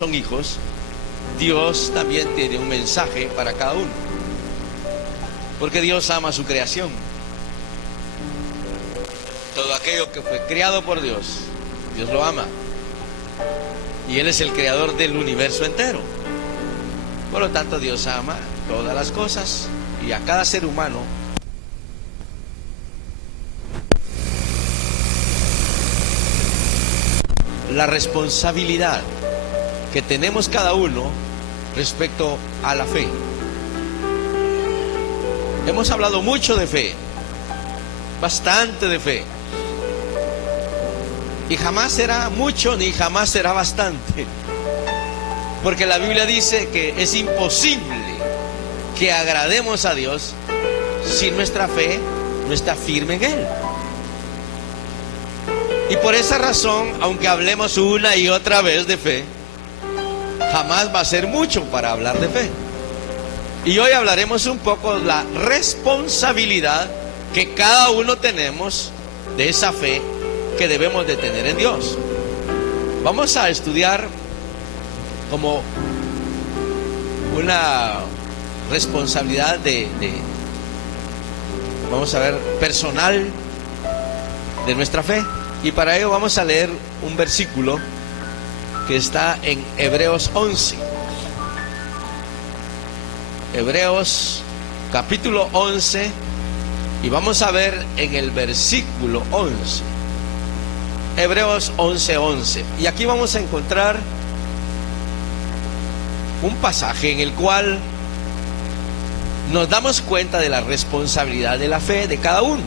son hijos, Dios también tiene un mensaje para cada uno, porque Dios ama su creación. Todo aquello que fue creado por Dios, Dios lo ama, y Él es el creador del universo entero. Por lo tanto, Dios ama todas las cosas y a cada ser humano. La responsabilidad que tenemos cada uno respecto a la fe. Hemos hablado mucho de fe, bastante de fe, y jamás será mucho ni jamás será bastante, porque la Biblia dice que es imposible que agrademos a Dios si nuestra fe no está firme en Él. Y por esa razón, aunque hablemos una y otra vez de fe, jamás va a ser mucho para hablar de fe. Y hoy hablaremos un poco de la responsabilidad que cada uno tenemos de esa fe que debemos de tener en Dios. Vamos a estudiar como una responsabilidad vamos a ver, personal de nuestra fe. Y para ello vamos a leer un versículo que está en Hebreos 11. Hebreos capítulo 11, y vamos a ver en el versículo 11. Hebreos 11:11. Y aquí vamos a encontrar un pasaje en el cual nos damos cuenta de la responsabilidad de la fe de cada uno.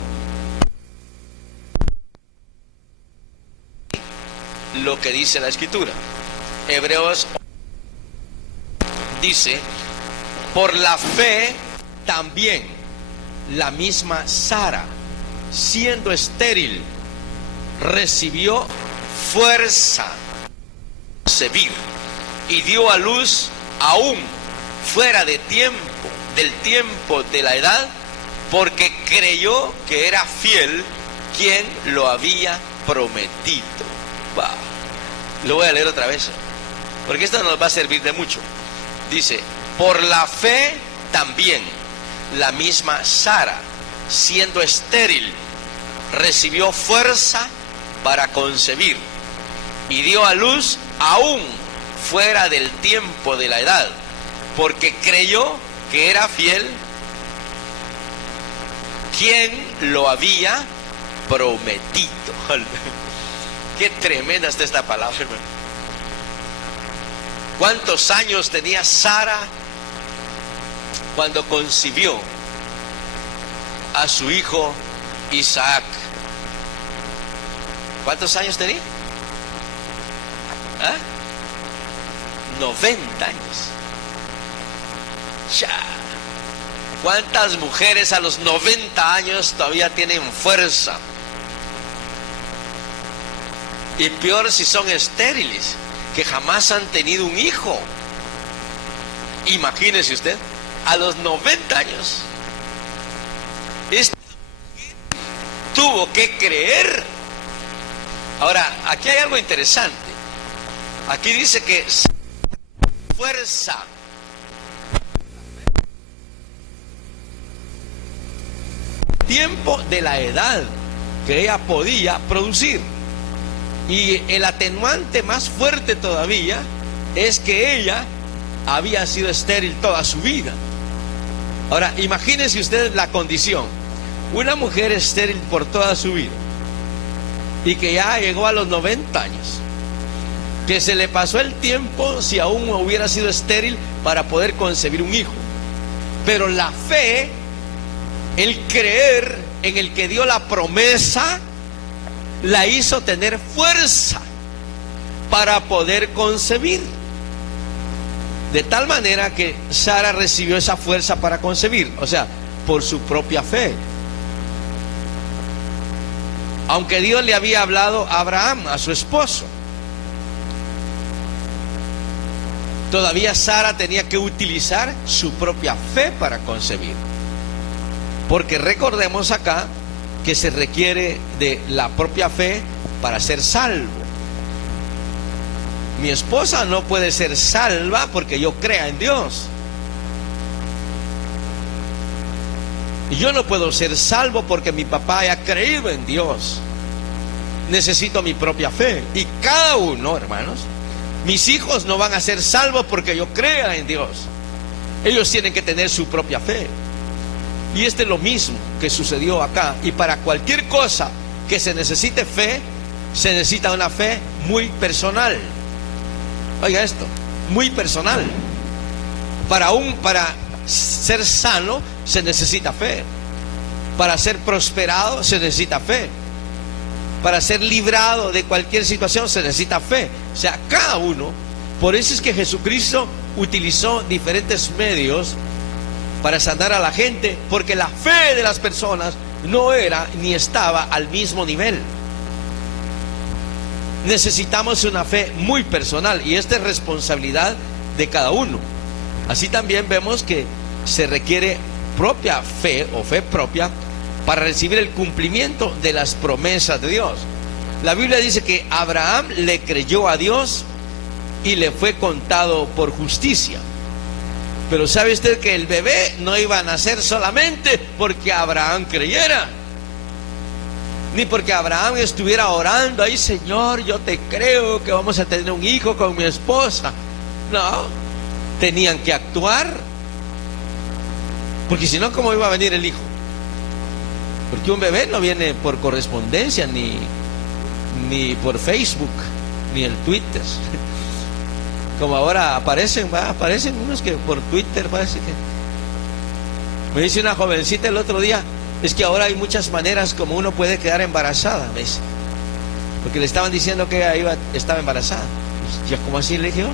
Lo que dice la Escritura. Hebreos dice: por la fe también la misma Sara, siendo estéril, recibió fuerza para concebir y dio a luz aún fuera de tiempo, del tiempo de la edad, porque creyó que era fiel quien lo había prometido. Wow. Lo voy a leer otra vez, porque esto nos va a servir de mucho. Dice: por la fe también la misma Sara, siendo estéril, recibió fuerza para concebir y dio a luz aún fuera del tiempo de la edad, porque creyó que era fiel quien lo había prometido. Qué tremenda está esta palabra, hermano. ¿Cuántos años tenía Sara cuando concibió a su hijo Isaac? ¿Cuántos años tenía? 90 años. Ya. ¿Cuántas mujeres a los 90 años todavía tienen fuerza? Y peor si son estériles, que jamás han tenido un hijo. Imagínese usted, a los 90 años, tuvo que creer. Ahora, aquí hay algo interesante. Aquí dice que fuerza. Tiempo de la edad que ella podía producir. Y el atenuante más fuerte todavía es que ella había sido estéril toda su vida. Ahora, imagínense ustedes la condición. Una mujer estéril por toda su vida y que ya llegó a los 90 años, que se le pasó el tiempo si aún hubiera sido estéril para poder concebir un hijo. Pero la fe, el creer en el que dio la promesa, la hizo tener fuerza para poder concebir. De tal manera que Sara recibió esa fuerza para concebir, o sea, por su propia fe. Aunque Dios le había hablado a Abraham, a su esposo, todavía Sara tenía que utilizar su propia fe para concebir. Porque recordemos acá que se requiere de la propia fe para ser salvo. mi esposa no puede ser salva porque yo crea en Dios. Y yo no puedo ser salvo porque mi papá haya creído en Dios. Necesito mi propia fe. Y cada uno, hermanos, mis hijos no van a ser salvos porque yo crea en Dios. Ellos tienen que tener su propia fe. Y es lo mismo que sucedió acá. Y para cualquier cosa que se necesite fe, se necesita una fe muy personal. Oiga esto, muy personal. Para ser sano se necesita fe. Para ser prosperado se necesita fe. Para ser librado de cualquier situación se necesita fe. O sea, cada uno. Por eso es que Jesucristo utilizó diferentes medios para sanar a la gente, porque la fe de las personas no era ni estaba al mismo nivel. Necesitamos una fe muy personal, y esta es responsabilidad de cada uno. Así también vemos que se requiere propia fe o fe propia para recibir el cumplimiento de las promesas de Dios. La Biblia dice que Abraham le creyó a Dios y le fue contado por justicia. Pero ¿sabe usted que el bebé no iba a nacer solamente porque Abraham creyera? Ni porque Abraham estuviera orando, ay Señor, yo te creo que vamos a tener un hijo con mi esposa. No, tenían que actuar, porque si no, ¿cómo iba a venir el hijo? Porque un bebé no viene por correspondencia, ni por Facebook, ni el Twitter. Como ahora aparecen unos que por Twitter parece que... Me dice una jovencita el otro día, es que ahora hay muchas maneras como uno puede quedar embarazada, ¿ves? Porque le estaban diciendo que ella estaba embarazada. ¿Ya cómo así? Le dije yo.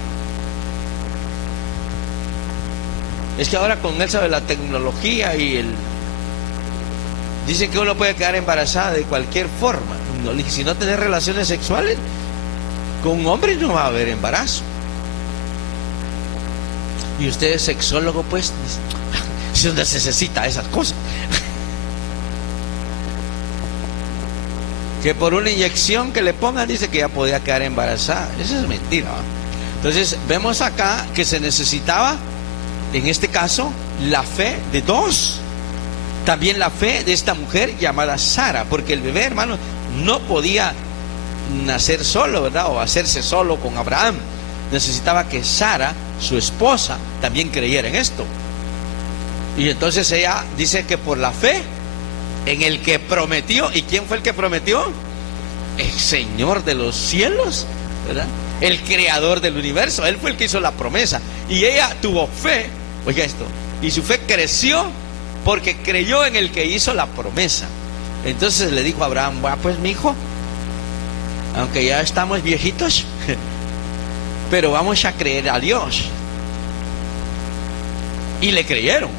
Es que ahora con eso de la tecnología y dicen que uno puede quedar embarazada de cualquier forma. No, si no tenés relaciones sexuales con un hombre no va a haber embarazo. Y usted es sexólogo, pues, si usted necesita esas cosas. Que por una inyección que le pongan dice que ya podía quedar embarazada. Eso es mentira, ¿no? Entonces vemos acá que se necesitaba, en este caso, la fe de dos. También la fe de esta mujer llamada Sara, porque el bebé, hermano, no podía nacer solo, ¿verdad? O hacerse solo con Abraham. Necesitaba que Sara, su esposa, también creyera en esto. Y entonces ella dice que por la fe en el que prometió. ¿Y quién fue el que prometió? El Señor de los cielos, ¿verdad? El creador del universo. Él fue el que hizo la promesa. Y ella tuvo fe, oiga esto, y su fe creció porque creyó en el que hizo la promesa. Entonces le dijo a Abraham, bueno, pues mi hijo, aunque ya estamos viejitos, pero vamos a creer a Dios. Y le creyeron.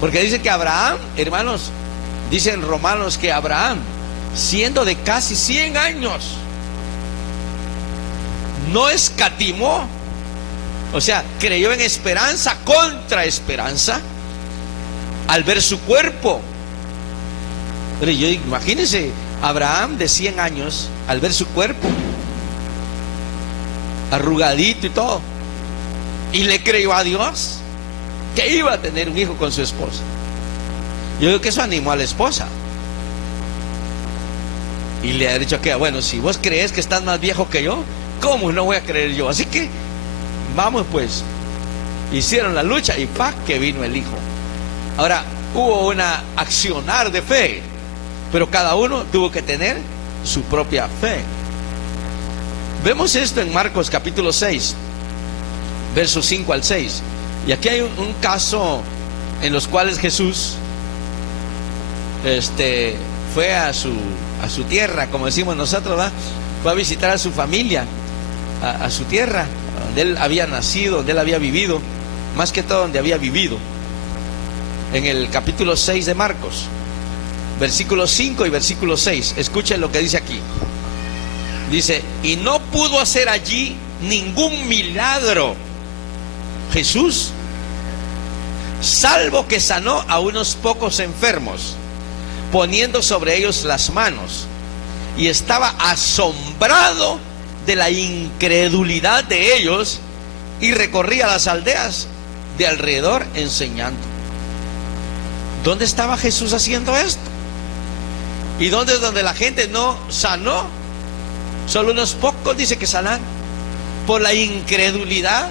Porque dice que Abraham, hermanos, dice en Romanos que Abraham, siendo de casi 100 años, no escatimó, o sea, creyó en esperanza contra esperanza al ver su cuerpo. Pero yo, imagínense, Abraham de 100 años, al ver su cuerpo arrugadito y todo, y le creyó a Dios que iba a tener un hijo con su esposa. Yo digo que eso animó a la esposa y le ha dicho que, bueno, si vos crees que estás más viejo que yo, ¿cómo no voy a creer yo? Así que vamos pues. Hicieron la lucha y ¡pac! Que vino el hijo. Ahora, hubo una accionar de fe, pero cada uno tuvo que tener su propia fe. Vemos esto en Marcos capítulo 6, versos 5 al 6. Y aquí hay un caso en los cuales Jesús fue a su tierra, como decimos nosotros, ¿verdad? Fue a visitar a su familia, a su tierra, donde él había nacido, donde él había vivido, más que todo donde había vivido. En el capítulo 6 de Marcos, versículos 5 y versículo 6, escuchen lo que dice aquí. Dice, y no pudo hacer allí ningún milagro Jesús, salvo que sanó a unos pocos enfermos, poniendo sobre ellos las manos, y estaba asombrado de la incredulidad de ellos y recorría las aldeas de alrededor enseñando. ¿Dónde estaba Jesús haciendo esto? ¿Y dónde es donde la gente no sanó? Solo unos pocos dice que sanaron por la incredulidad.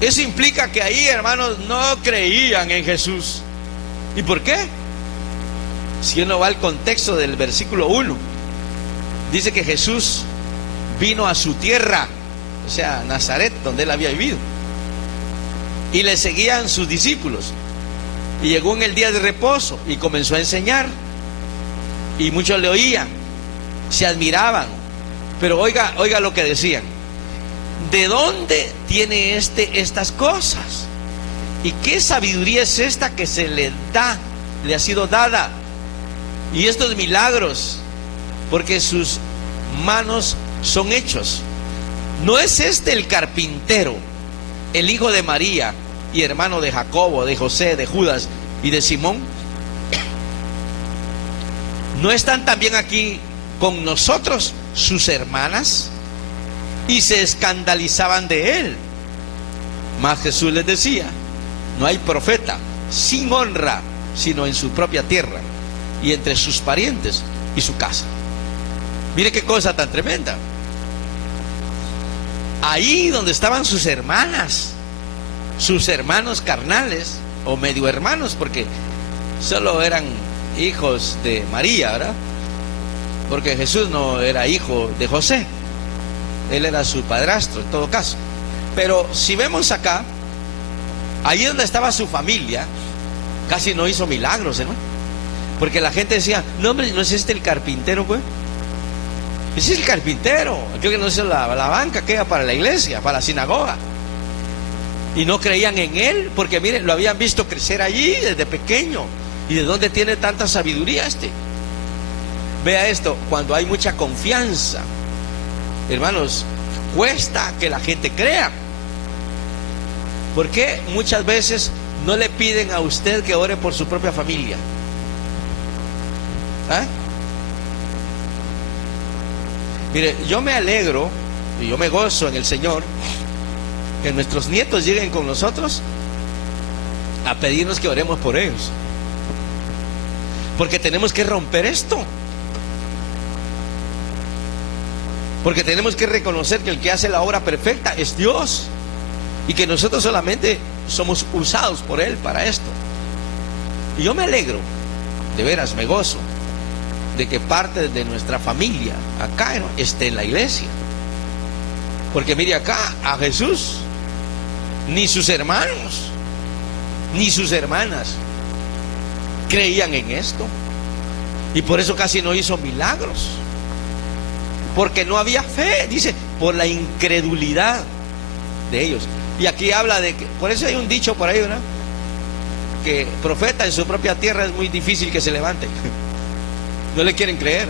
Eso implica que ahí, hermanos, no creían en Jesús. ¿Y por qué? Si uno va al contexto del versículo 1, dice que Jesús vino a su tierra, o sea, Nazaret, donde él había vivido, y le seguían sus discípulos. Y llegó en el día de reposo y comenzó a enseñar, y muchos le oían, se admiraban. Pero oiga lo que decían: ¿de dónde tiene estas cosas? ¿Y qué sabiduría es esta que se le ha sido dada? Y estos milagros, porque sus manos son hechos. ¿No es este el carpintero, el hijo de María y hermano de Jacobo, de José, de Judas y de Simón? ¿No están también aquí con nosotros sus hermanas? Y se escandalizaban de él. Mas Jesús les decía: no hay profeta sin honra sino en su propia tierra y entre sus parientes y su casa. Mire qué cosa tan tremenda. Ahí donde estaban sus hermanas, sus hermanos carnales o medio hermanos, porque solo eran hijos de María, ¿verdad? Porque Jesús no era hijo de José, él era su padrastro en todo caso. Pero si vemos acá, ahí donde estaba su familia, casi no hizo milagros, ¿no? Porque la gente decía: no, hombre, ¿no es este el carpintero, pues? Ese es el carpintero, creo que no es la banca que era para la iglesia, para la sinagoga. Y no creían en él, porque miren, lo habían visto crecer allí desde pequeño. ¿Y de dónde tiene tanta sabiduría este? Vea esto: cuando hay mucha confianza, hermanos, cuesta que la gente crea. ¿Por qué muchas veces no le piden a usted que ore por su propia familia? ¿Ah? Mire, yo me alegro y yo me gozo en el Señor que nuestros nietos lleguen con nosotros a pedirnos que oremos por ellos, porque tenemos que romper esto, porque tenemos que reconocer que el que hace la obra perfecta es Dios y que nosotros solamente somos usados por Él para esto. Y yo me alegro, de veras me gozo de que parte de nuestra familia acá, ¿no?, esté en la iglesia. Porque mire acá, a Jesús ni sus hermanos ni sus hermanas creían en esto, y por eso casi no hizo milagros, porque no había fe, dice, por la incredulidad de ellos. Y aquí habla de que, por eso hay un dicho por ahí, ¿verdad?, que profeta en su propia tierra es muy difícil que se levante. No le quieren creer.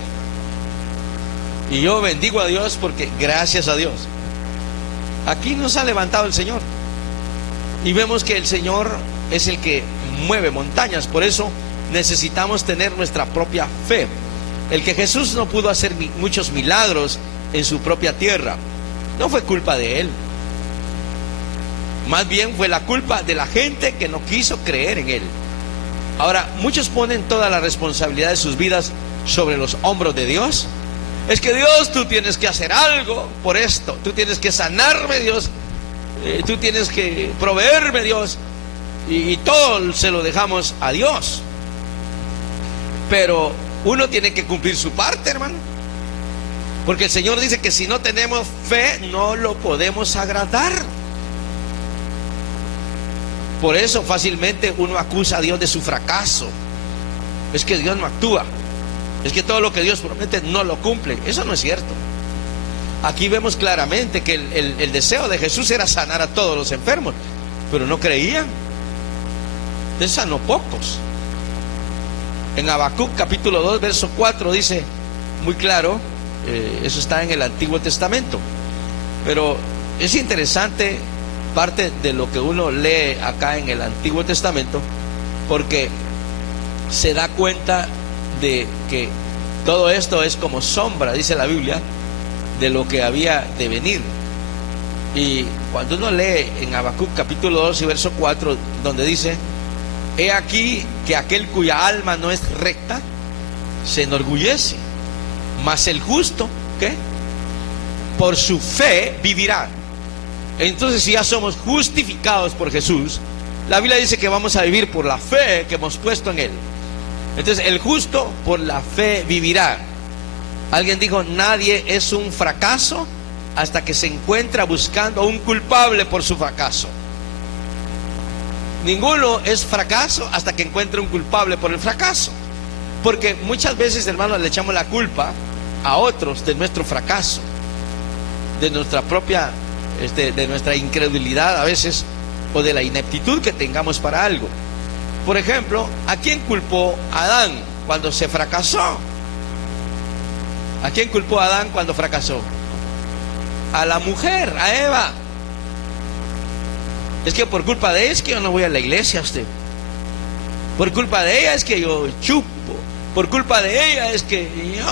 Y yo bendigo a Dios, porque gracias a Dios aquí nos ha levantado el Señor, y vemos que el Señor es el que mueve montañas. Por eso necesitamos tener nuestra propia fe. El que Jesús no pudo hacer muchos milagros en su propia tierra no fue culpa de él, más bien fue la culpa de la gente que no quiso creer en él. Ahora, muchos ponen toda la responsabilidad de sus vidas sobre los hombros de Dios. Es que Dios, tú tienes que hacer algo por esto, tú tienes que sanarme, Dios, tú tienes que proveerme, Dios, y todo se lo dejamos a Dios. Pero uno tiene que cumplir su parte, hermano, porque el Señor dice que si no tenemos fe no lo podemos agradar. Por eso fácilmente uno acusa a Dios de su fracaso. Es que Dios no actúa, es que todo lo que Dios promete no lo cumple. Eso no es cierto. Aquí vemos claramente que el deseo de Jesús era sanar a todos los enfermos, pero no creían. Él sanó pocos. En Habacuc capítulo 2 verso 4 dice muy claro, eso está en el Antiguo Testamento, pero es interesante parte de lo que uno lee acá en el Antiguo Testamento, porque se da cuenta de que todo esto es como sombra, dice la Biblia, de lo que había de venir. Y cuando uno lee en Habacuc capítulo 2 y verso 4, donde dice: he aquí que aquel cuya alma no es recta se enorgullece, mas el justo, ¿qué? Por su fe vivirá. Entonces, si ya somos justificados por Jesús, la Biblia dice que vamos a vivir por la fe que hemos puesto en Él. Entonces, el justo por la fe vivirá. Alguien dijo: nadie es un fracaso hasta que se encuentra buscando a un culpable por su fracaso. Ninguno es fracaso hasta que encuentre un culpable por el fracaso. Porque muchas veces, hermanos, le echamos la culpa a otros de nuestro fracaso, de nuestra propia, de nuestra incredulidad a veces, o de la ineptitud que tengamos para algo. Por ejemplo, ¿a quién culpó Adán cuando se fracasó? ¿A quién culpó Adán cuando fracasó? A la mujer, a Eva. Es que por culpa de ella es que yo no voy a la iglesia, usted. Por culpa de ella es que yo chupo. Por culpa de ella es que yo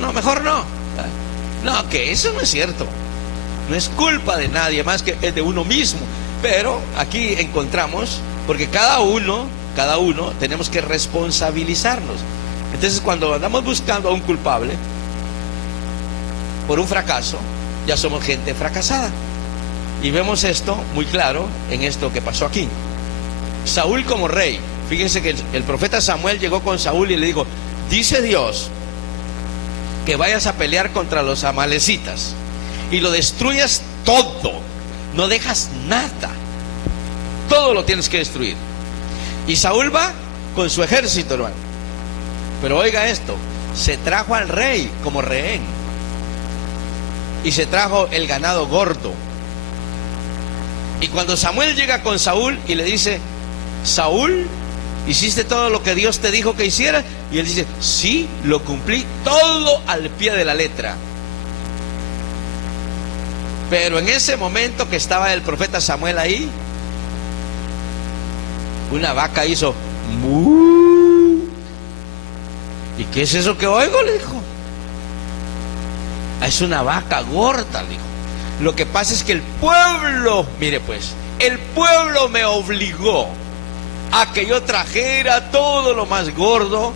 no, mejor no. No, que eso no es cierto. No es culpa de nadie más que es de uno mismo. Pero aquí encontramos, porque cada uno tenemos que responsabilizarnos. Entonces, cuando andamos buscando a un culpable por un fracaso, ya somos gente fracasada. Y vemos esto muy claro en esto que pasó aquí. Saúl como rey. Fíjense que el profeta Samuel llegó con Saúl y le dijo: dice Dios que vayas a pelear contra los amalecitas y lo destruyas todo, no dejas nada, todo lo tienes que destruir. Y Saúl va con su ejército, hermano. Pero oiga esto, se trajo al rey como rehén y se trajo el ganado gordo. Y cuando Samuel llega con Saúl y le dice: Saúl, ¿hiciste todo lo que Dios te dijo que hiciera? Y él dice: sí, lo cumplí todo al pie de la letra. Pero en ese momento que estaba el profeta Samuel ahí, una vaca hizo ¡mu! ¿Y qué es eso que oigo?, le dijo. Es una vaca gorda, le dijo. Lo que pasa es que el pueblo, mire pues, el pueblo me obligó a que yo trajera todo lo más gordo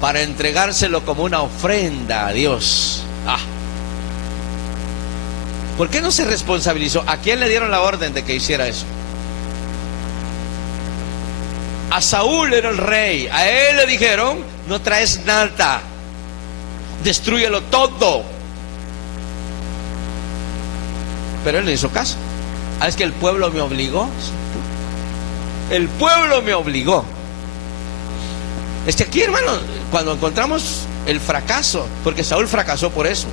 para entregárselo como una ofrenda a Dios. ¿Por qué no se responsabilizó? ¿A quién le dieron la orden de que hiciera eso? A Saúl, era el rey. A él le dijeron: no traes nada, destrúyelo todo. Pero él no hizo caso. Es que el pueblo me obligó. El pueblo me obligó. Es que aquí, hermano, cuando encontramos el fracaso, porque Saúl fracasó por eso.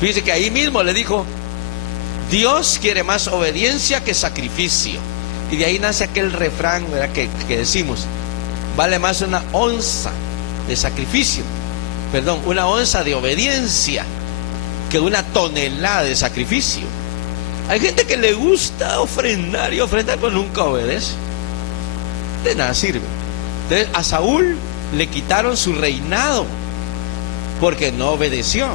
Fíjese que ahí mismo le dijo: Dios quiere más obediencia que sacrificio. Y de ahí nace aquel refrán, ¿verdad?, que decimos: vale más una onza de sacrificio, una onza de obediencia, que una tonelada de sacrificio. Hay gente que le gusta ofrendar y ofrendar, pero nunca obedece. De nada sirve. Entonces, a Saúl le quitaron su reinado porque no obedeció.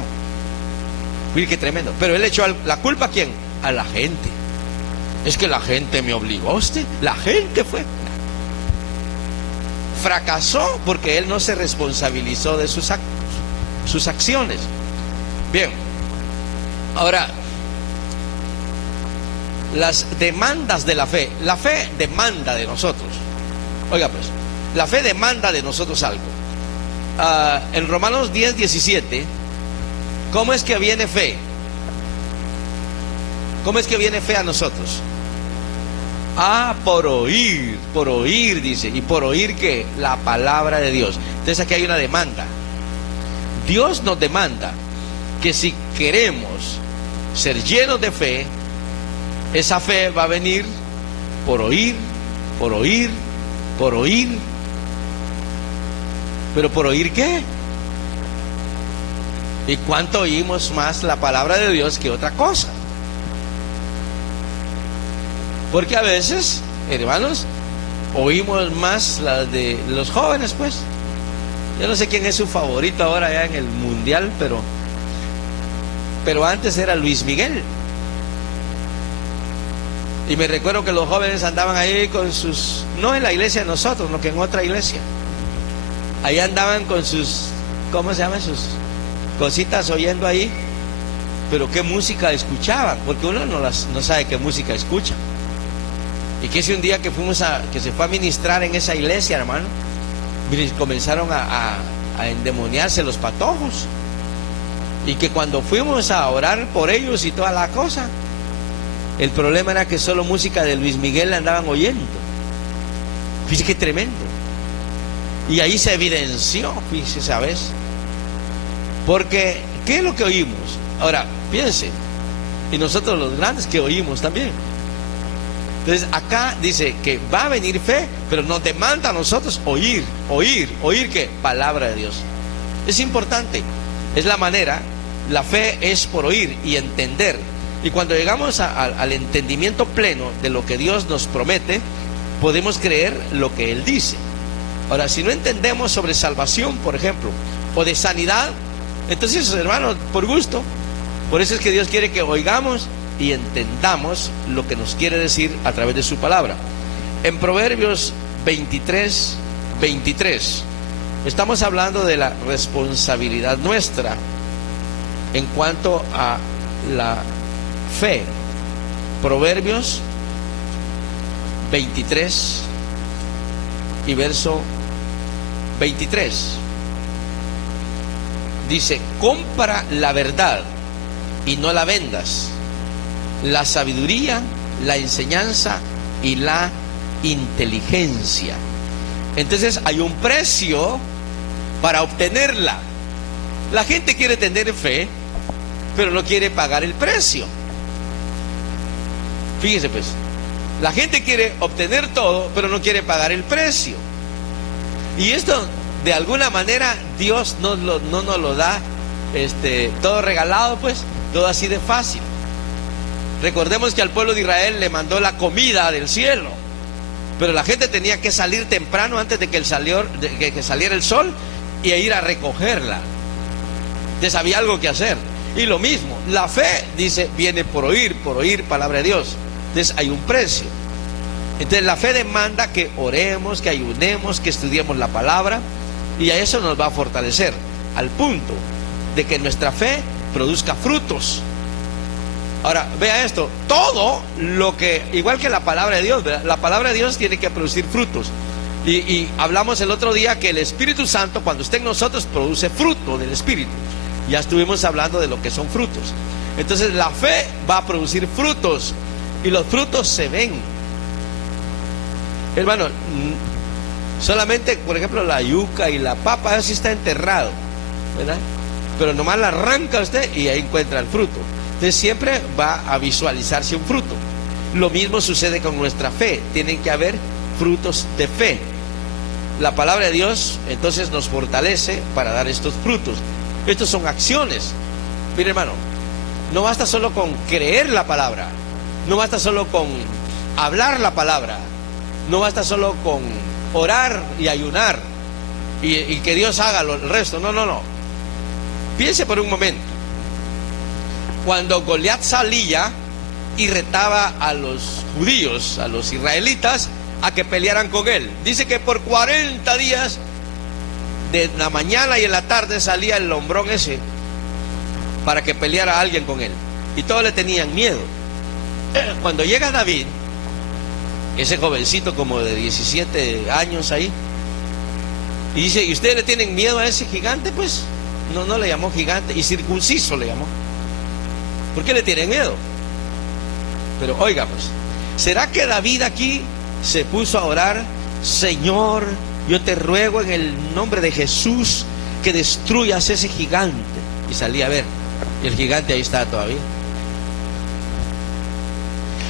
Mire qué tremendo. Pero él echó la culpa ¿a quién? A la gente. Es que la gente me obligó. ¿Usted? La gente fue. Fracasó porque él no se responsabilizó de sus acciones. Bien. Ahora, las demandas de la fe. La fe demanda de nosotros. Oiga pues, la fe demanda de nosotros algo. En Romanos 10:17, ¿cómo es que viene fe? ¿Cómo es que viene fe a nosotros? Por oír dice. ¿Y por oír qué? La palabra de Dios. Entonces aquí hay una demanda. Dios nos demanda que si queremos ser llenos de fe, esa fe va a venir por oír, por oír, por oír. ¿Pero por oír qué? ¿Y cuánto oímos más la palabra de Dios que otra cosa? Porque a veces, hermanos, oímos más las de los jóvenes, pues. Yo no sé quién es su favorito ahora ya en el mundial, pero pero antes era Luis Miguel. Y me recuerdo que los jóvenes andaban ahí con sus, no en la iglesia de nosotros, sino que en otra iglesia. Ahí andaban con sus, ¿cómo se llaman? Sus cositas oyendo ahí. Pero qué música escuchaban, porque uno no sabe qué música escucha. Y que ese un día que que se fue a ministrar en esa iglesia, hermano, comenzaron a endemoniarse los patojos. Y que cuando fuimos a orar por ellos y toda la cosa, el problema era que solo música de Luis Miguel andaban oyendo. Fíjese qué tremendo. Y ahí se evidenció, fíjese, ¿sabes? Porque, ¿qué es lo que oímos? Ahora, piense, y nosotros los grandes que oímos también. Entonces, acá dice que va a venir fe, pero nos demanda a nosotros oír ¿qué? Palabra de Dios. Es importante, es la manera, la fe es por oír y entender. Y cuando llegamos al entendimiento pleno de lo que Dios nos promete, podemos creer lo que Él dice. Ahora, si no entendemos sobre salvación, por ejemplo, o de sanidad, entonces, hermanos, por gusto. Por eso es que Dios quiere que oigamos y entendamos lo que nos quiere decir a través de su palabra. En Proverbios 23, estamos hablando de la responsabilidad nuestra en cuanto a la fe. Proverbios 23 y verso 23 dice: compra la verdad y no la vendas, la sabiduría, la enseñanza y la inteligencia. Entonces hay un precio para obtenerla. La gente quiere tener fe, pero no quiere pagar el precio. Fíjese pues, la gente quiere obtener todo, pero no quiere pagar el precio. Y esto, de alguna manera, Dios no nos lo da todo regalado, pues, todo así de fácil. Recordemos que al pueblo de Israel le mandó la comida del cielo, pero la gente tenía que salir temprano antes de que saliera el sol y ir a recogerla. Entonces había algo que hacer. Y lo mismo, la fe, dice, viene por oír palabra de Dios. Entonces hay un precio. Entonces la fe demanda que oremos, que ayunemos, que estudiemos la palabra, y a eso nos va a fortalecer, al punto de que nuestra fe produzca frutos. Ahora, vea esto, todo lo que, igual que la palabra de Dios, ¿verdad? La palabra de Dios tiene que producir frutos. Y hablamos el otro día que el Espíritu Santo, cuando esté en nosotros, produce fruto del Espíritu. Ya estuvimos hablando de lo que son frutos. Entonces la fe va a producir frutos, y los frutos se ven. Hermano, solamente, por ejemplo, la yuca y la papa, eso sí está enterrado, ¿verdad? Pero nomás la arranca usted y ahí encuentra el fruto. Entonces siempre va a visualizarse un fruto. Lo mismo sucede con nuestra fe. Tienen que haber frutos de fe. La palabra de Dios entonces nos fortalece para dar estos frutos. Estos son acciones. Mire, hermano, no basta solo con creer la palabra, no basta solo con hablar la palabra, no basta solo con orar y ayunar y que Dios haga el resto. No. Piense por un momento. Cuando Goliat salía y retaba a los judíos, a los israelitas, a que pelearan con él, dice que por 40 días, de la mañana y en la tarde, salía el hombrón ese para que peleara a alguien con él, y todos le tenían miedo. Cuando llega David, ese jovencito como de 17 años ahí, y dice: ¿y ustedes le tienen miedo a ese gigante? Pues no le llamó gigante, y circunciso le llamó. ¿Por qué le tienen miedo? Pero oiga, pues, ¿será que David aquí se puso a orar: Señor, yo te ruego en el nombre de Jesús que destruyas ese gigante? Y salí a ver, y el gigante ahí está todavía.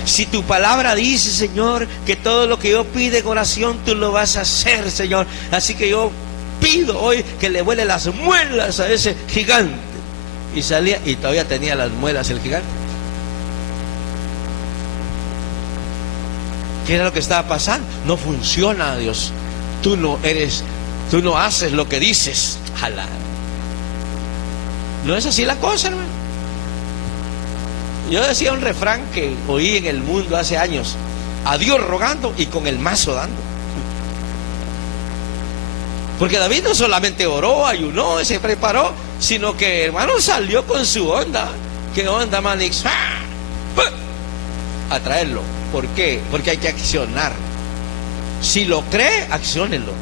Si tu palabra dice, Señor, que todo lo que yo pide en oración tú lo vas a hacer, Señor, así que yo pido hoy que le vuele las muelas a ese gigante. Y salía y todavía tenía las muelas el gigante. ¿Qué era lo que estaba pasando? No funciona, Dios. Tú no haces lo que dices. Jalá. No es así la cosa, hermano. Yo decía un refrán que oí en el mundo hace años: a Dios rogando y con el mazo dando. Porque David no solamente oró, ayunó, se preparó, sino que, hermano, salió con su onda. ¿Qué onda, Manix? A traerlo. ¿Por qué? Porque hay que accionar. Si lo cree, acciónelo.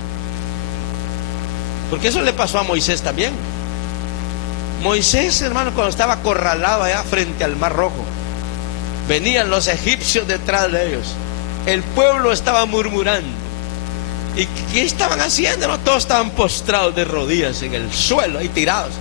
Porque eso le pasó a Moisés también. Moisés, hermano, cuando estaba acorralado allá frente al Mar Rojo, venían los egipcios detrás de ellos. El pueblo estaba murmurando. ¿Y qué estaban haciendo? No, todos estaban postrados de rodillas en el suelo, ahí tirados.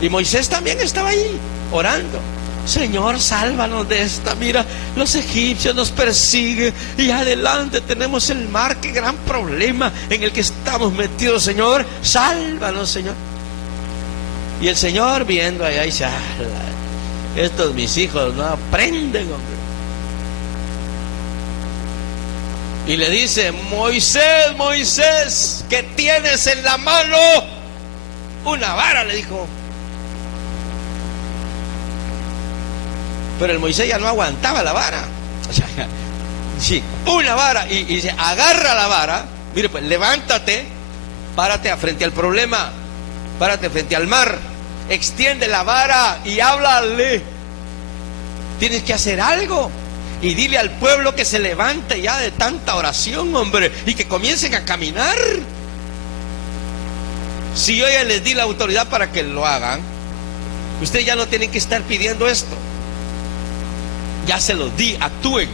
Y Moisés también estaba ahí, orando. Señor, sálvanos de esta. Mira, los egipcios nos persiguen y adelante tenemos el mar. Qué gran problema en el que estamos metidos, Señor. Sálvanos, Señor. Y el Señor viendo allá dice: estos mis hijos no aprenden, hombre. Y le dice: Moisés, Moisés, ¿qué tienes en la mano? Una vara, le dijo. Pero el Moisés ya no aguantaba la vara. O sea, sí, una vara. Y dice: agarra la vara. Mire, pues, levántate, párate frente al problema, párate frente al mar, extiende la vara y háblale. Tienes que hacer algo. Y dile al pueblo que se levante ya de tanta oración, hombre, y que comiencen a caminar. Si yo ya les di la autoridad para que lo hagan, ustedes ya no tienen que estar pidiendo esto. Ya se los di, actúen.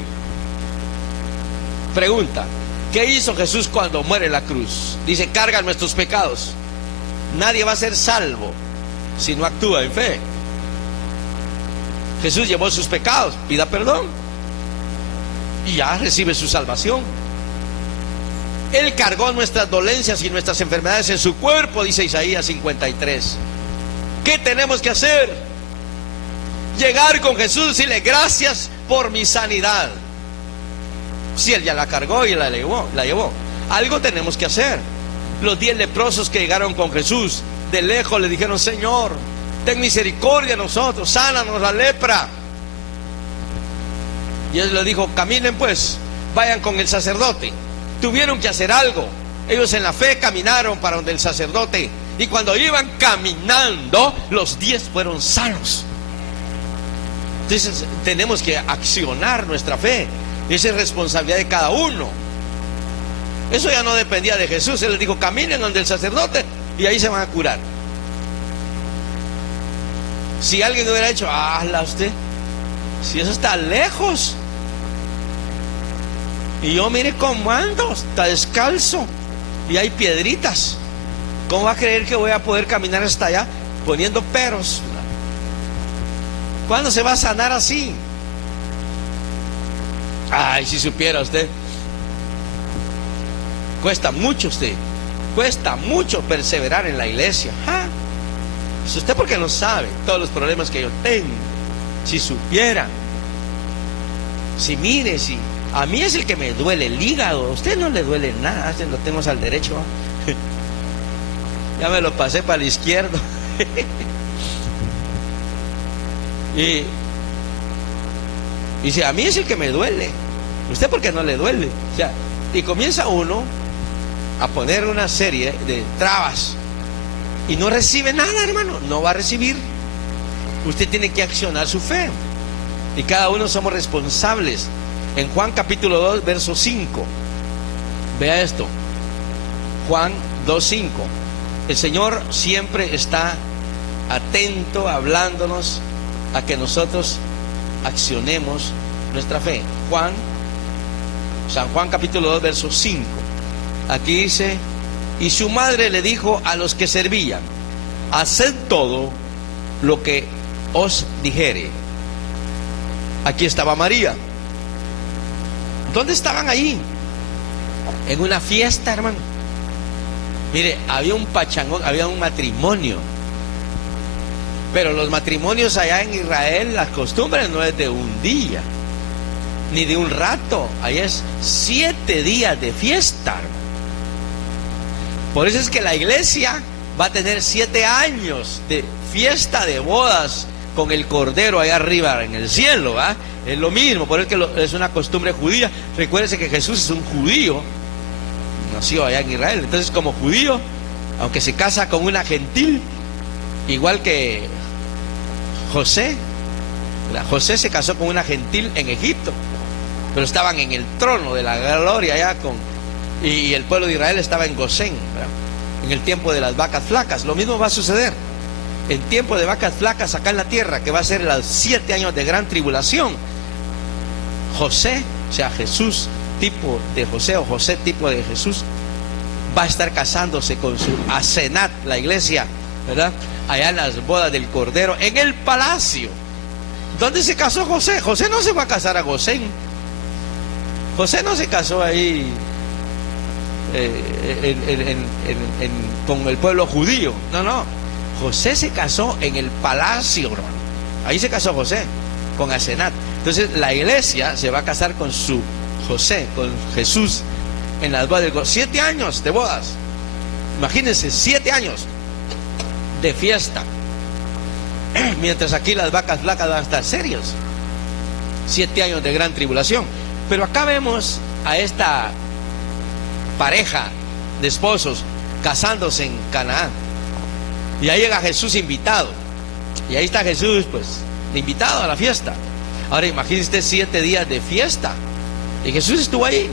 Pregunta: ¿qué hizo Jesús cuando muere en la cruz? Dice: carga nuestros pecados. Nadie va a ser salvo si no actúa en fe. Jesús llevó sus pecados, pida perdón y ya recibe su salvación. Él cargó nuestras dolencias y nuestras enfermedades en su cuerpo, dice Isaías 53. ¿Qué tenemos que hacer? Llegar con Jesús y decirle: gracias por mi sanidad. Si Él ya la cargó y la llevó, algo tenemos que hacer. Los 10 leprosos que llegaron con Jesús, de lejos le dijeron: Señor, ten misericordia de nosotros, sánanos la lepra. Y Él les dijo: caminen pues, vayan con el sacerdote. Tuvieron que hacer algo. Ellos en la fe caminaron para donde el sacerdote, y cuando iban caminando, los 10 fueron sanos. Entonces tenemos que accionar nuestra fe. Esa es responsabilidad de cada uno. Eso ya no dependía de Jesús. Él les dijo: caminen donde el sacerdote y ahí se van a curar. Si alguien hubiera hecho: hazla usted, si eso está lejos, y yo mire cómo ando, está descalzo y hay piedritas, ¿cómo va a creer que voy a poder caminar hasta allá poniendo peros? ¿Cuándo se va a sanar así? Ay, si supiera usted. Cuesta mucho perseverar en la iglesia. Es usted porque no sabe todos los problemas que yo tengo. Si supiera. Si mire, si a mí es el que me duele el hígado, a usted no le duele nada, lo tengo al derecho. Ya me lo pasé para el izquierdo. Y dice: a mí es el que me duele, usted porque no le duele. O sea, y comienza uno a poner una serie de trabas y no recibe nada, hermano. No va a recibir. Usted tiene que accionar su fe, y cada uno somos responsables. En Juan capítulo 2 verso 5, vea esto. Juan 2:5. El Señor siempre está atento, hablándonos a que nosotros accionemos nuestra fe. San Juan capítulo 2 verso 5. Aquí dice: y su madre le dijo a los que servían: haced todo lo que os dijere. Aquí estaba María. ¿Dónde estaban ahí? En una fiesta, hermano. Mire, había un pachangón, había un matrimonio. Pero los matrimonios allá en Israel, las costumbres no es de un día, ni de un rato. Ahí es 7 días de fiesta, hermano. Por eso es que la iglesia va a tener 7 años de fiesta de bodas con el cordero allá arriba en el cielo, ¿va? Es lo mismo, por eso que es una costumbre judía. Recuérdense que Jesús es un judío, nació allá en Israel, entonces como judío, aunque se casa con una gentil, igual que José, ¿verdad? José se casó con una gentil en Egipto, pero estaban en el trono de la gloria allá y el pueblo de Israel estaba en Gosén, ¿verdad? En el tiempo de las vacas flacas. Lo mismo va a suceder en tiempo de vacas flacas acá en la tierra, que va a ser los 7 años de gran tribulación. José, o sea Jesús tipo de José, o José tipo de Jesús, va a estar casándose con su Asenat, la iglesia, ¿verdad? Allá en las bodas del Cordero, en el palacio. ¿Dónde se casó José? José no se va a casar a Gosén. José no se casó ahí con el pueblo judío. No, no. José se casó en el palacio, hermano. Ahí se casó José, con Asenat. Entonces la iglesia se va a casar con su José, con Jesús, en las bodas del Cordero. 7 años de bodas. Imagínense, 7 años de fiesta. Mientras aquí las vacas flacas van a estar serios. 7 años de gran tribulación. Pero acá vemos a esta pareja de esposos casándose en Canaán. Y ahí llega Jesús invitado. Y ahí está Jesús, pues, invitado a la fiesta. Ahora imagínese 7 días de fiesta. Y Jesús estuvo ahí.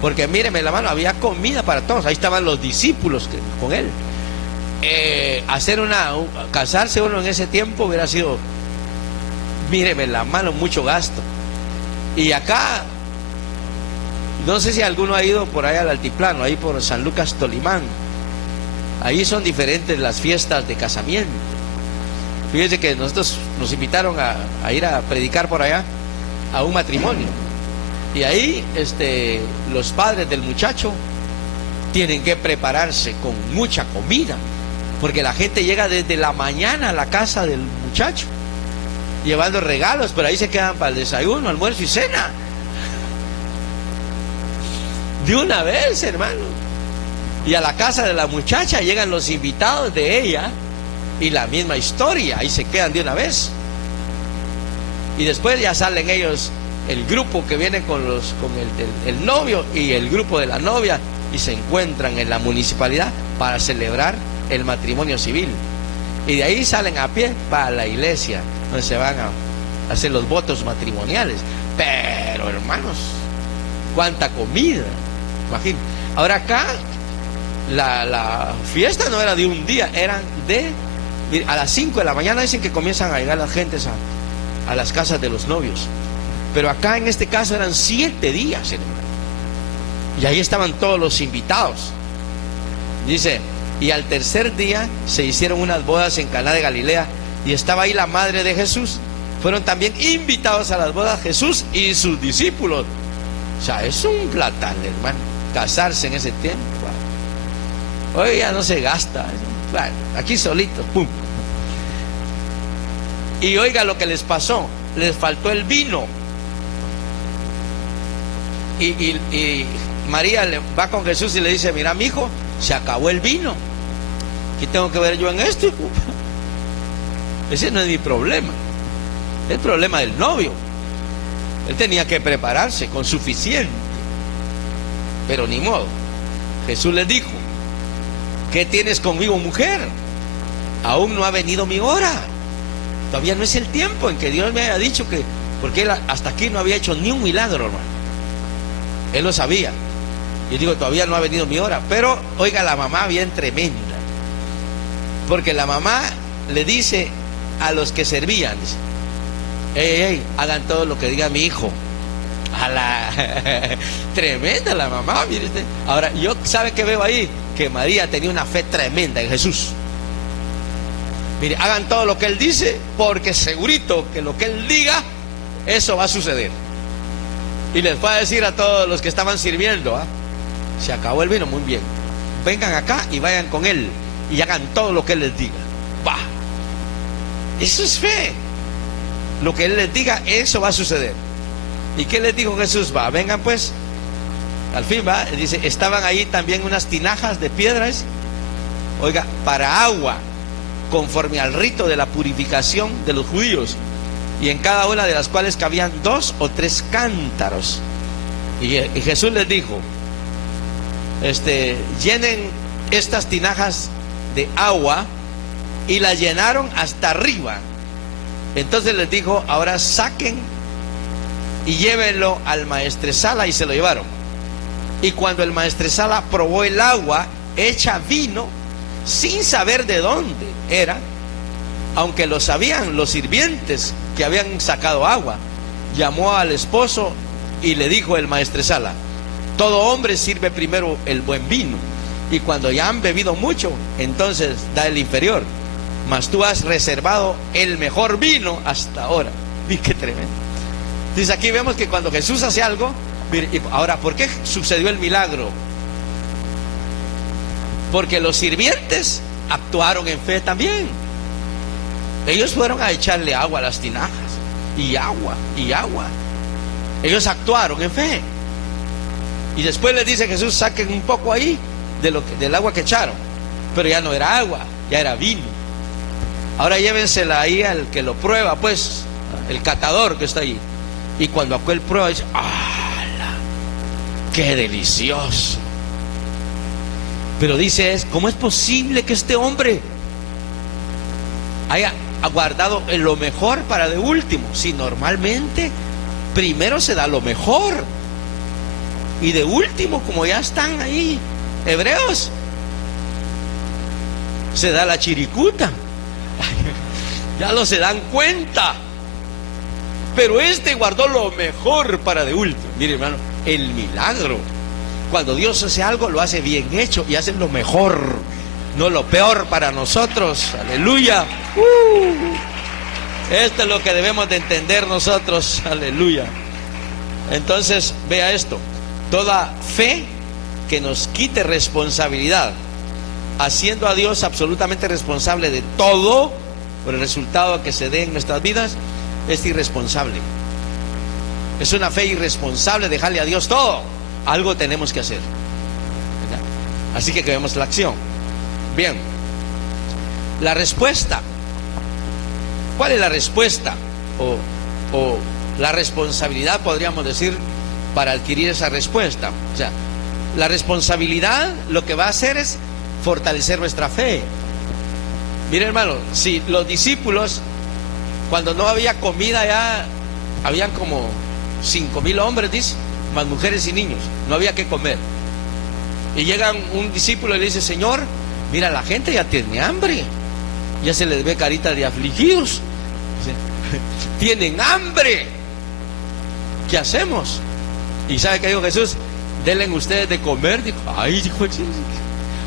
Porque míreme la mano, había comida para todos. Ahí estaban los discípulos con él. Casarse uno en ese tiempo hubiera sido, míreme la mano, mucho gasto. Y acá, no sé si alguno ha ido por ahí al altiplano, ahí por San Lucas Tolimán. Ahí son diferentes las fiestas de casamiento. Fíjense que nosotros nos invitaron a ir a predicar por allá a un matrimonio. Y ahí los padres del muchacho tienen que prepararse con mucha comida, porque la gente llega desde la mañana a la casa del muchacho llevando regalos, pero ahí se quedan para el desayuno, almuerzo y cena. De una vez, hermano. Y a la casa de la muchacha llegan los invitados de ella y la misma historia, ahí se quedan de una vez. Y después ya salen ellos, el grupo que viene con el novio y el grupo de la novia, y se encuentran en la municipalidad para celebrar el matrimonio civil. Y de ahí salen a pie para la iglesia, donde se van a hacer los votos matrimoniales. Pero hermanos, cuánta comida, imagínate. Ahora acá la fiesta no era de un día, eran a las 5 de la mañana dicen que comienzan a llegar las gentes a las casas de los novios. Pero acá en este caso eran 7 días, hermano. Y ahí estaban todos los invitados. Dice, y al tercer día se hicieron unas bodas en Caná de Galilea, y estaba ahí la madre de Jesús. Fueron también invitados a las bodas Jesús y sus discípulos. O sea, es un platal, hermano, casarse en ese tiempo. Hoy ya no se gasta. Bueno, aquí solito, pum. Y oiga lo que les pasó, les faltó el vino. Y María va con Jesús y le dice, mira, mi hijo, se acabó el vino. ¿Qué tengo que ver yo en esto, hijo? Ese no es mi problema, es el problema del novio. Él tenía que prepararse con suficiente. Pero ni modo. Jesús les dijo, ¿qué tienes conmigo, mujer? Aún no ha venido mi hora. Todavía no es el tiempo en que Dios me haya dicho que, porque él hasta aquí no había hecho ni un milagro, hermano. Él lo sabía. Y digo, todavía no ha venido mi hora. Pero oiga, la mamá bien tremenda, porque la mamá le dice a los que servían, dice, hey, hagan todo lo que diga mi hijo. Tremenda la mamá, mire usted. Ahora, yo, ¿sabe qué veo ahí? Que María tenía una fe tremenda en Jesús. Mire, hagan todo lo que él dice, porque segurito que lo que él diga, eso va a suceder. Y les fue a decir a todos los que estaban sirviendo, se acabó el vino, muy bien, vengan acá y vayan con él y hagan todo lo que él les diga. Va, eso es fe. Lo que él les diga, eso va a suceder. ¿Y qué les dijo Jesús? Va, vengan pues. Al fin va, dice, estaban ahí también unas tinajas de piedras, oiga, para agua. conforme al rito de la purificación de los judíos, y en cada una de las cuales cabían 2 o 3 cántaros. Y Jesús les dijo, llenen estas tinajas de agua, y las llenaron hasta arriba. Entonces les dijo, ahora saquen y llévenlo al maestresala, y se lo llevaron. Y cuando el maestresala probó el agua hecha vino, sin saber de dónde era, aunque lo sabían los sirvientes que habían sacado agua, llamó al esposo y le dijo el maestresala, todo hombre sirve primero el buen vino, y cuando ya han bebido mucho, entonces da el inferior, mas tú has reservado el mejor vino hasta ahora. Y qué tremendo. Dice, aquí vemos que cuando Jesús hace algo, mire, ahora, ¿por qué sucedió el milagro? Porque los sirvientes actuaron en fe también. Ellos fueron a echarle agua a las tinajas, y agua, y agua. Ellos actuaron en fe. Y después les dice Jesús, saquen un poco ahí del agua que echaron. Pero ya no era agua, ya era vino. Ahora llévensela ahí al que lo prueba, pues, el catador que está ahí. Y cuando aquel prueba, dice, ¡ala! ¡Qué delicioso! Pero dice, ¿cómo es posible que este hombre haya guardado lo mejor para de último? Si normalmente primero se da lo mejor, y de último, como ya están ahí hebreos, se da la chiricuta. Ya no se dan cuenta. Pero guardó lo mejor para de último. Mire, hermano, el milagro, cuando Dios hace algo, lo hace bien hecho y hace lo mejor, no lo peor para nosotros. Aleluya. Esto es lo que debemos de entender nosotros. Aleluya. Entonces, vea esto. Toda fe que nos quite responsabilidad, haciendo a Dios absolutamente responsable de todo por el resultado que se dé en nuestras vidas, es irresponsable. Es una fe irresponsable dejarle a Dios todo. Algo tenemos que hacer, ¿verdad? Así que vemos la acción. Bien, la respuesta. ¿Cuál es la respuesta? O la responsabilidad, podríamos decir, para adquirir esa respuesta. O sea, la responsabilidad lo que va a hacer es fortalecer nuestra fe. Mire, hermano, si los discípulos, cuando no había comida, ya habían como 5,000 hombres, dice, más mujeres y niños, no había que comer. Y llega un discípulo y le dice, Señor, mira, la gente ya tiene hambre, ya se les ve carita de afligidos, tienen hambre, ¿qué hacemos? Y ¿sabe qué dijo Jesús? Denle ustedes de comer. Dijo, ay, dijo,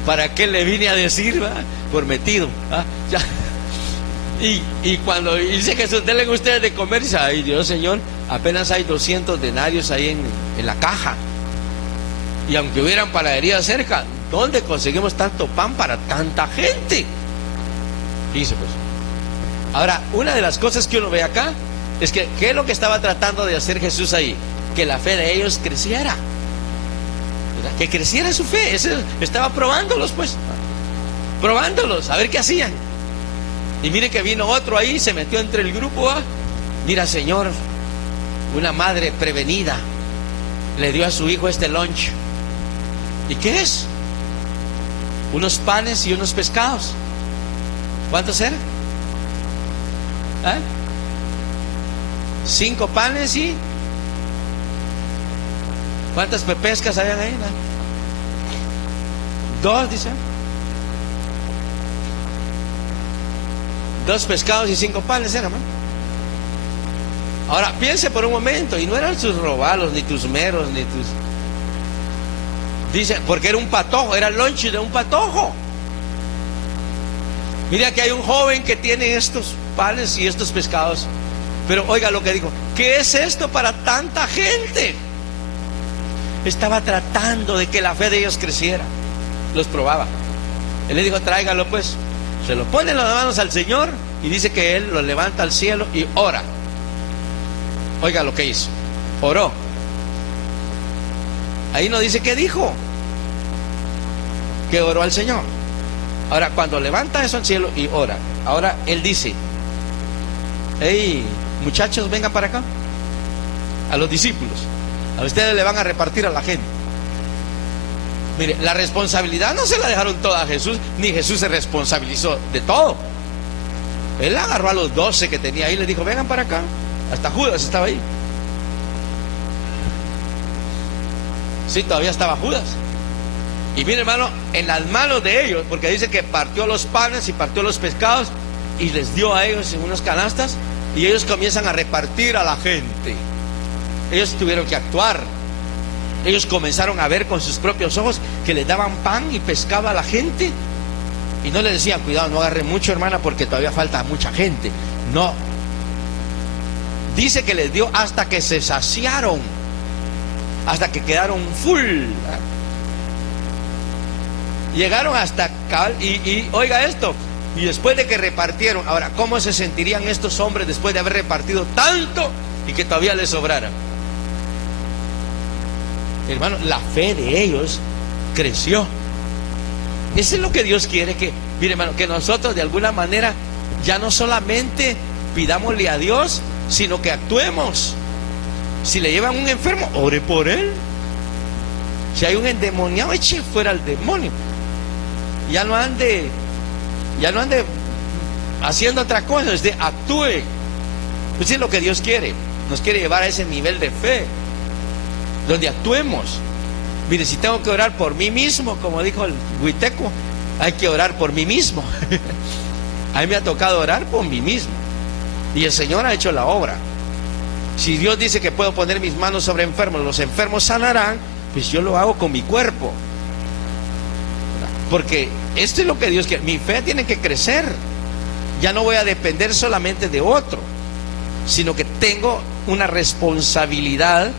¿para qué le vine a decir? ¿Va? Por metido. Ya. Y cuando dice Jesús, denle ustedes de comer, dice, ay, Dios, Señor, apenas hay 200 denarios ahí en la caja. Y aunque hubieran panaderías cerca, ¿dónde conseguimos tanto pan para tanta gente? Dice, pues. Ahora, una de las cosas que uno ve acá es que, ¿qué es lo que estaba tratando de hacer Jesús ahí? Que la fe de ellos creciera, ¿verdad? Que creciera su fe. Estaba probándolos, pues, probándolos, a ver qué hacían. Y mire que vino otro ahí, se metió entre el grupo. Mira, Señor, una madre prevenida le dio a su hijo este lunch. ¿Y qué es? Unos panes y unos pescados. ¿Cuántos eran? 5 panes y ¿cuántas pescas habían ahí? 2, dice. 2 pescados y 5 panes eran, ¿no? Ahora piense por un momento, y no eran tus robalos, ni tus meros, ni tus... Dice, porque era un patojo, era el lunch de un patojo. Mira que hay un joven que tiene estos panes y estos pescados. Pero oiga lo que dijo, ¿qué es esto para tanta gente? Estaba tratando de que la fe de ellos creciera. Los probaba. Él le dijo, tráigalo pues. Se lo pone en las manos al Señor y dice que Él lo levanta al cielo y ora. Oiga lo que hizo. Oró. Ahí no dice qué dijo. Que oró al Señor. Ahora, cuando levanta eso al cielo y ora, Ahora Él dice: hey, muchachos, vengan para acá. A los discípulos, a ustedes le van a repartir a la gente. Mire, la responsabilidad no se la dejaron toda a Jesús, ni Jesús se responsabilizó de todo. Él agarró a los 12 que tenía ahí y les dijo: vengan para acá. Hasta Judas estaba ahí. Sí, todavía estaba Judas. Y mire, hermano, en las manos de ellos, porque dice que partió los panes y partió los pescados y les dio a ellos en unas canastas, y ellos comienzan a repartir a la gente. Ellos tuvieron que actuar. Ellos comenzaron a ver con sus propios ojos que les daban pan y pescado a la gente, y no le decían: cuidado, no agarre mucho, hermana, porque todavía falta mucha gente. No. Dice que les dio hasta que se saciaron, hasta que quedaron full. Llegaron hasta cabal, y oiga esto, y después de que repartieron, ahora, ¿cómo se sentirían estos hombres después de haber repartido tanto y que todavía les sobrara? Hermano, la fe de ellos creció. Eso es lo que Dios quiere, que, mire, hermano, que nosotros de alguna manera ya no solamente pidámosle a Dios, sino que actuemos. Si le llevan un enfermo, ore por él. Si hay un endemoniado, eche fuera al demonio. Ya no ande haciendo otra cosa, actúe. Pues es lo que Dios quiere. Nos quiere llevar a ese nivel de fe donde actuemos. Mire, si tengo que orar por mí mismo, como dijo el huiteco, hay que orar por mí mismo. A mí me ha tocado orar por mí mismo, y el Señor ha hecho la obra. Si Dios dice que puedo poner mis manos sobre enfermos, los enfermos sanarán, pues yo lo hago con mi cuerpo. Porque esto es lo que Dios quiere. Mi fe tiene que crecer. Ya no voy a depender solamente de otro, sino que tengo una responsabilidad.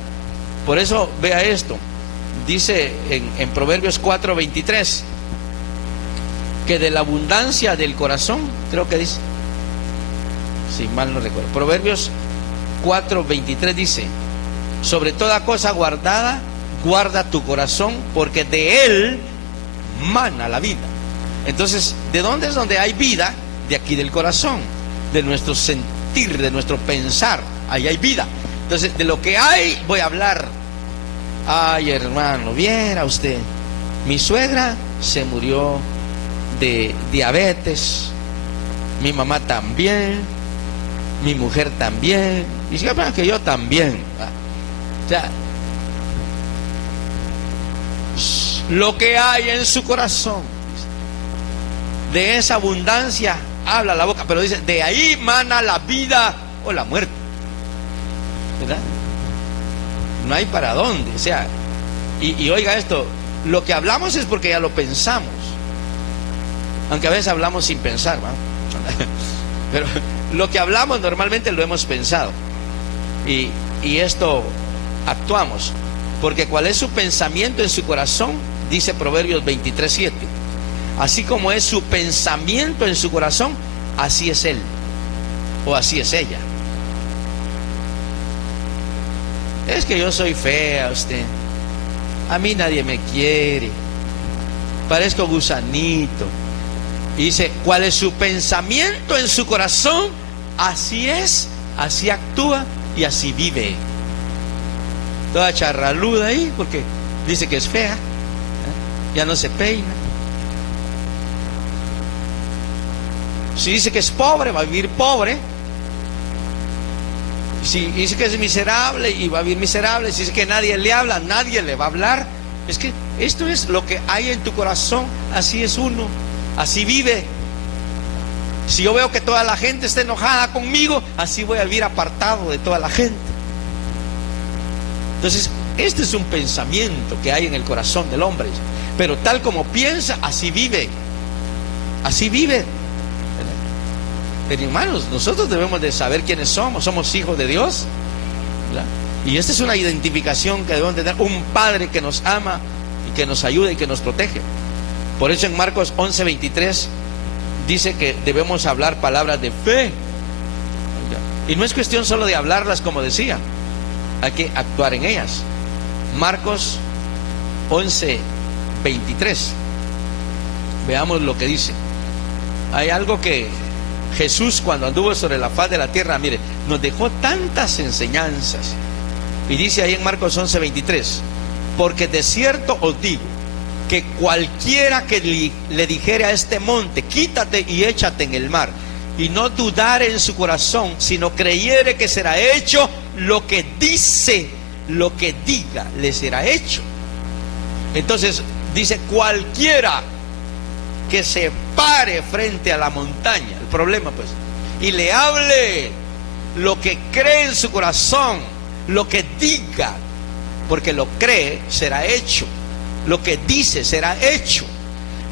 Por eso, vea esto. Dice en Proverbios 4:23, que de la abundancia del corazón, creo que dice, si mal no recuerdo, Proverbios 4:23 dice: sobre toda cosa guardada, guarda tu corazón, porque de él mana la vida. Entonces, ¿de dónde es donde hay vida? De aquí, del corazón, de nuestro sentir, de nuestro pensar. Ahí hay vida. Entonces, de lo que hay voy a hablar. Ay, hermano, viera usted, mi suegra se murió de diabetes, mi mamá también, mi mujer también, y si que yo también. O sea, lo que hay en su corazón, de esa abundancia habla la boca, pero dice: de ahí mana la vida o la muerte, ¿verdad? No hay para dónde. O sea, y oiga esto, lo que hablamos es porque ya lo pensamos, aunque a veces hablamos sin pensar, ¿no? Pero lo que hablamos normalmente lo hemos pensado, y esto actuamos, porque cuál es su pensamiento en su corazón, dice Proverbios 23:7, así como es su pensamiento en su corazón, así es él o así es ella. Es que yo soy fea, usted, a mí nadie me quiere, parezco gusanito. Y dice: cuál es su pensamiento en su corazón, así es, así actúa y así vive. Toda charraluda ahí porque dice que es fea, ¿eh? Ya no se peina. Si dice que es pobre, va a vivir pobre. Si dice que es miserable, y va a vivir miserable. Si dice que nadie le habla, nadie le va a hablar. Es que esto es lo que hay en tu corazón. Así es uno, así vive. Si yo veo que toda la gente está enojada conmigo, así voy a vivir apartado de toda la gente. Entonces, este es un pensamiento que hay en el corazón del hombre. Pero tal como piensa, así vive. Así vive. Pero hermanos, nosotros debemos de saber quiénes somos. Somos hijos de Dios, ¿verdad? Y esta es una identificación que debemos tener. Un Padre que nos ama y que nos ayuda y que nos protege. Por eso en Marcos 11:23 dice que debemos hablar palabras de fe. Y no es cuestión solo de hablarlas, como decía, hay que actuar en ellas. Marcos 11:23. Veamos lo que dice. Hay algo que Jesús, cuando anduvo sobre la faz de la tierra, mire, nos dejó tantas enseñanzas. Y dice ahí en Marcos 11:23, porque de cierto os digo, que cualquiera que le dijere a este monte, quítate y échate en el mar, y no dudare en su corazón, sino creyere que será hecho lo que dice, lo que diga, le será hecho. Entonces dice, cualquiera que se pare frente a la montaña, el problema pues, y le hable lo que cree en su corazón, lo que diga, porque lo cree, será hecho. Lo que dice será hecho,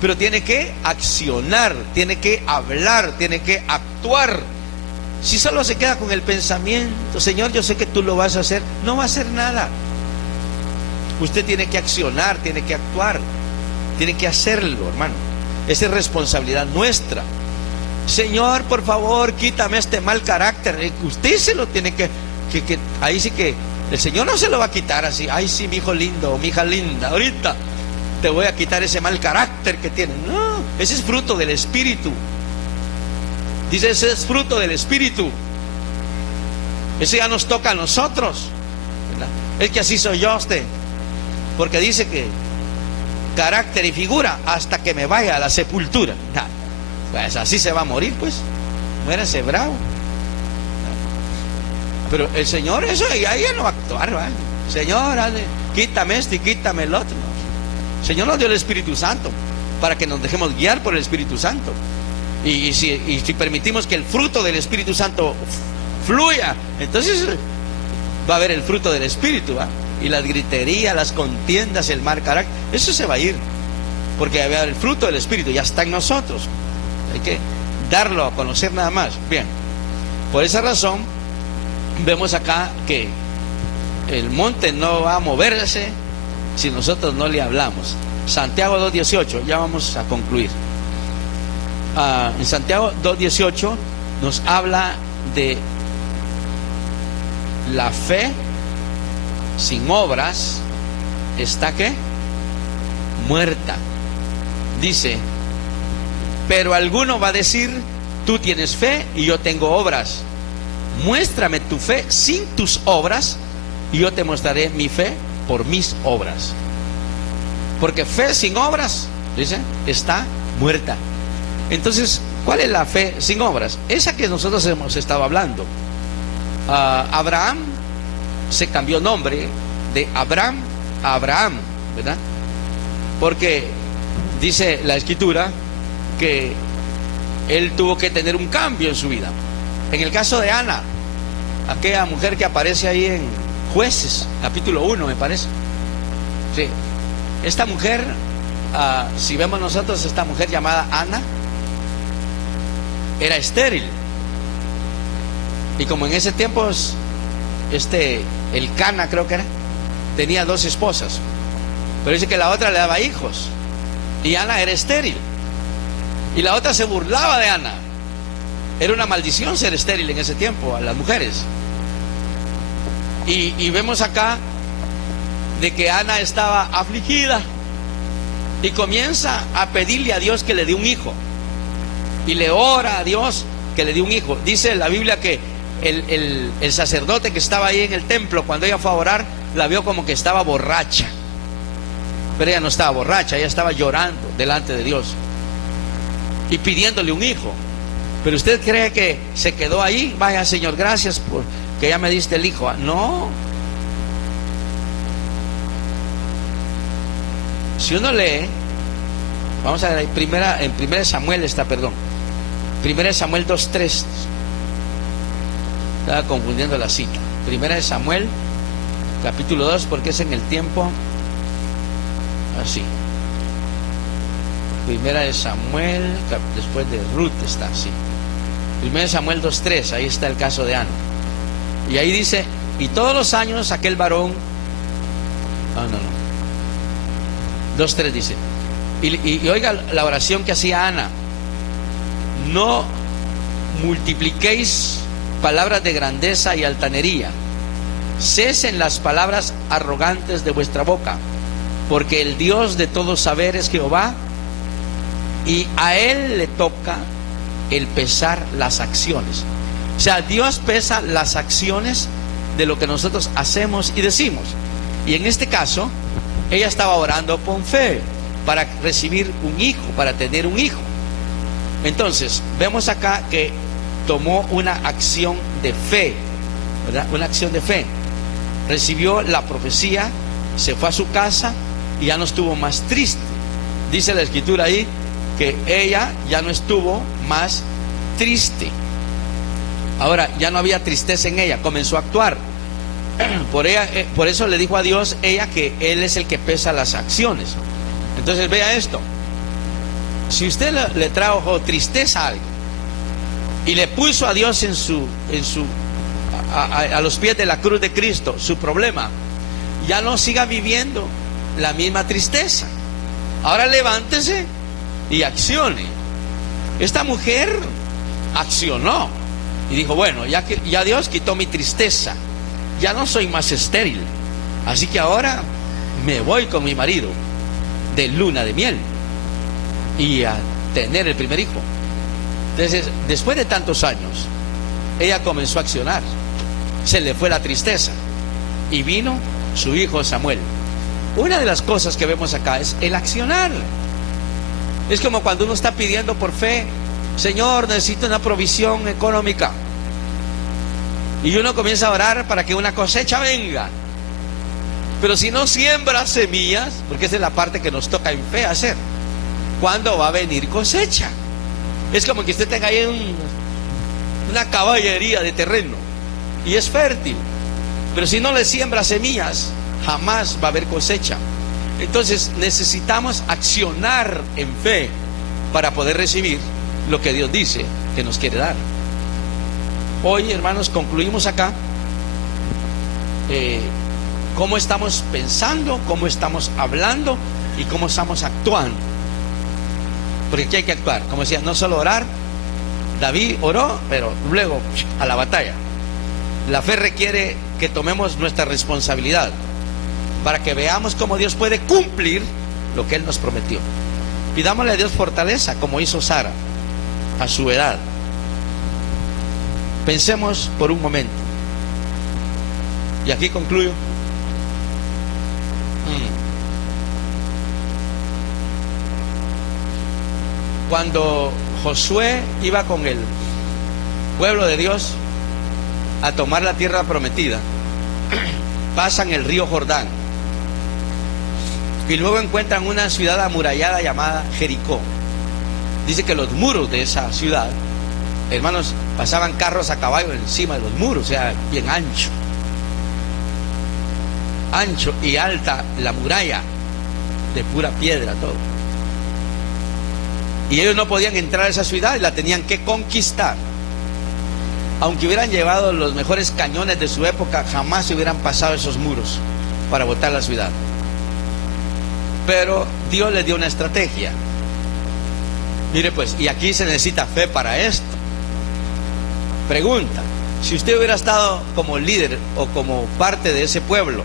pero tiene que accionar, tiene que hablar, tiene que actuar. Si solo se queda con el pensamiento, Señor, yo sé que tú lo vas a hacer, no va a hacer nada. Usted tiene que accionar, tiene que actuar, tiene que hacerlo, hermano. Esa es responsabilidad nuestra. Señor, por favor, quítame este mal carácter. Usted se lo tiene que ahí sí que el Señor no se lo va a quitar así. Ay, sí, mi hijo lindo o mi hija linda, ahorita te voy a quitar ese mal carácter que tiene. No, ese es fruto del Espíritu. Dice, ese es fruto del Espíritu. Eso ya nos toca a nosotros, ¿verdad? Es que así soy yo, usted. Porque dice que carácter y figura hasta que me vaya a la sepultura. Pues así se va a morir, pues. Muérase bravo. Pero el Señor, eso ya no va a actuar, ¿verdad? Señor, quítame esto y quítame el otro. El Señor nos dio el Espíritu Santo para que nos dejemos guiar por el Espíritu Santo. Y si permitimos que el fruto del Espíritu Santo fluya, entonces va a haber el fruto del Espíritu, ¿va? Y las griterías, las contiendas, el mal carácter, eso se va a ir, porque va a haber el fruto del Espíritu, ya está en nosotros. Hay que darlo a conocer nada más. Bien, por esa razón vemos acá que el monte no va a moverse si nosotros no le hablamos. Santiago 2:18, ya vamos a concluir. En Santiago 2:18 nos habla de la fe sin obras está ¿qué? Muerta. Dice, pero alguno va a decir, tú tienes fe y yo tengo obras. Muéstrame tu fe sin tus obras y yo te mostraré mi fe por mis obras. Porque fe sin obras, dice, está muerta. Entonces, ¿cuál es la fe sin obras? Esa que nosotros hemos estado hablando. Abraham se cambió nombre de Abraham a Abraham, ¿verdad? Porque dice la Escritura que él tuvo que tener un cambio en su vida. En el caso de Ana, aquella mujer que aparece ahí en Jueces, capítulo 1, me parece. Sí. Esta mujer, si vemos nosotros, esta mujer llamada Ana, era estéril. Y como en ese tiempo, el Cana creo que era, tenía 2 esposas. Pero dice que la otra le daba hijos. Y Ana era estéril. Y la otra se burlaba de Ana. Era una maldición ser estéril en ese tiempo a las mujeres. Y vemos acá de que Ana estaba afligida y comienza a pedirle a Dios que le dé un hijo. Y le ora a Dios que le dé un hijo. Dice la Biblia que el sacerdote que estaba ahí en el templo, cuando ella fue a orar, la vio como que estaba borracha. Pero ella no estaba borracha, ella estaba llorando delante de Dios y pidiéndole un hijo. Pero usted cree que se quedó ahí, vaya Señor, gracias por que ya me diste el hijo. No. Si uno lee, vamos a ver, en primera Samuel está, perdón, 1 Samuel 2:3. Estaba confundiendo la cita. 1 Samuel capítulo 2, porque es en el tiempo así. 1 Samuel, después de Ruth está así. 1 Samuel 2:3, ahí está el caso de Ana. Y ahí dice, y todos los años aquel varón, 2:3 dice, y oiga la oración que hacía Ana: no multipliquéis palabras de grandeza y altanería, cesen las palabras arrogantes de vuestra boca, porque el Dios de todo saber es Jehová, y a Él le toca el pesar las acciones. O sea, Dios pesa las acciones de lo que nosotros hacemos y decimos. Y en este caso, ella estaba orando con fe para recibir un hijo, para tener un hijo. Entonces, vemos acá que tomó una acción de fe, ¿verdad? Una acción de fe. Recibió la profecía, se fue a su casa y ya no estuvo más triste. Dice la escritura ahí que ella ya no estuvo más triste. Ahora ya no había tristeza en ella, comenzó a actuar. Por eso le dijo a Dios ella que Él es el que pesa las acciones. Entonces vea esto: si usted le trajo tristeza a algo y le puso a Dios a los pies de la cruz de Cristo su problema, ya no siga viviendo la misma tristeza. Ahora levántese y accione. Esta mujer accionó y dijo: bueno, ya Dios quitó mi tristeza, ya no soy más estéril, así que ahora me voy con mi marido de luna de miel y a tener el primer hijo. Entonces, después de tantos años, ella comenzó a accionar. Se le fue la tristeza y vino su hijo Samuel. Una de las cosas que vemos acá es el accionar. Es como cuando uno está pidiendo por fe: Señor, necesito una provisión económica, y uno comienza a orar para que una cosecha venga. Pero si no siembra semillas, porque esa es la parte que nos toca en fe hacer, ¿cuándo va a venir cosecha? Es como que usted tenga ahí una caballería de terreno y es fértil, pero si no le siembra semillas, jamás va a haber cosecha. Entonces necesitamos accionar en fe para poder recibir lo que Dios dice que nos quiere dar. Hoy, hermanos, concluimos acá cómo estamos pensando, cómo estamos hablando y cómo estamos actuando. Porque aquí hay que actuar. Como decía, no solo orar. David oró, pero luego a la batalla. La fe requiere que tomemos nuestra responsabilidad para que veamos cómo Dios puede cumplir lo que Él nos prometió. Pidámosle a Dios fortaleza, como hizo Sara a su edad. Pensemos por un momento, y aquí concluyo. Cuando Josué iba con el pueblo de Dios a tomar la tierra prometida, pasan el río Jordán y luego encuentran una ciudad amurallada llamada Jericó. Dice que los muros de esa ciudad, hermanos, pasaban carros a caballo encima de los muros, o sea, bien ancho y alta la muralla, de pura piedra todo. Y ellos no podían entrar a esa ciudad y la tenían que conquistar. Aunque hubieran llevado los mejores cañones de su época, jamás se hubieran pasado esos muros para botar la ciudad. Pero Dios les dio una estrategia. Mire pues, y aquí se necesita fe para esto. Pregunta: si usted hubiera estado como líder o como parte de ese pueblo,